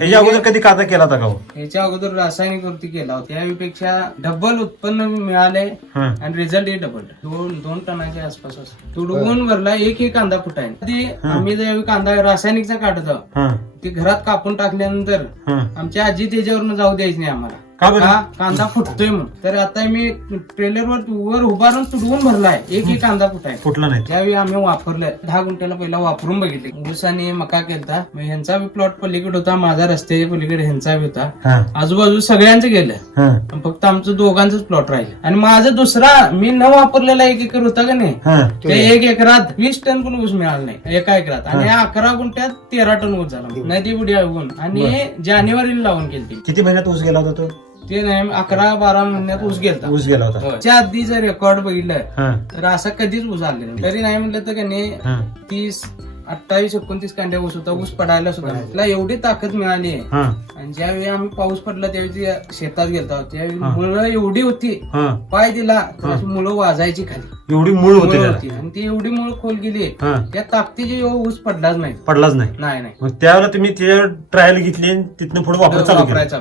ह्याच्या अगोदर कधी कांदा केला होता का हो? ह्याच्या अगोदर रासायनिक वरती केला होता त्यापेक्षा डबल उत्पन्न मिळाले हं. आणि रिझल्ट हे डबल दोन टनाच्या आसपास असतो. तुडवून भरला एक कांदा फुटाय ते आम्ही ज्यावेळी कांदा रासायनिकचा काढतो हं. ते घरात कापून टाकल्यानंतर हं. आमची आजी त्याच्यावरनं जाऊ द्यायची नाही आम्हाला. का बरं? कांदा फुटतोय म्हणून. तर आता मी ट्रेलरवर उभारून तुडवून भरलाय एक कांदा फुटाय फुटला नाही. त्यावेळी आम्ही वापरलं 10 गुंठ्याला पहिला वापरून बघितले. ऊस आणि मका केलता. मग ह्यांचा बी प्लॉट पलीकडे होता, माझा रस्त्याच्या पलीकडे ह्यांचा बी होता. हं. आजूबाजू सगळ्यांचं गेलं. हं. फक्त आमचं दोघांचंच प्लॉट राहिलं. आणि माझा दुसरा मी न वापरलेला 1 एकर होता का नाही हं. ते 1 एकरात 20 टन पण ऊस मिळाला नाही एका एकरात. आणि 11 गुंठ्यात 13 टन ऊस झाला नदी बुडी ऊन. आणि जानेवारीला लावून केली. किती महिन्यात ऊस गेला होता तो? ते नाही 11-12 महिन्यात ऊस गेलता. ऊस गेला होता. त्याच्या आधी जर रेकॉर्ड बघितलं हं. तर असं कधीच ऊस आले नाही. तरी नाही म्हटलं तर त्याने हं. 30, 28, 29 कांड्या ऊस होता. ऊस पडायला सुद्धा नाही. त्याला एवढी ताकद मिळाली आहे. हं. आणि ज्यावेळी आम्ही पाऊस पडला त्यावेळी ते शेतात गेलता त्यावेळी हा. मुलं एवढी होती. हं. पाय दिला तर अशी मुलं वाजायची खाली. एवढी मूळ होती मुळं त्याला. होती. आणि ती एवढी मुळ खोल गेली हं. त्या ताकदीची ऊस पडलाच नाही. पडलाच नाही. नाही मग त्यावेळेला तुम्ही त्याच्यावर ट्रायल घेतली आणि तिथनं पुढे वापर चालू केला. वापरायचा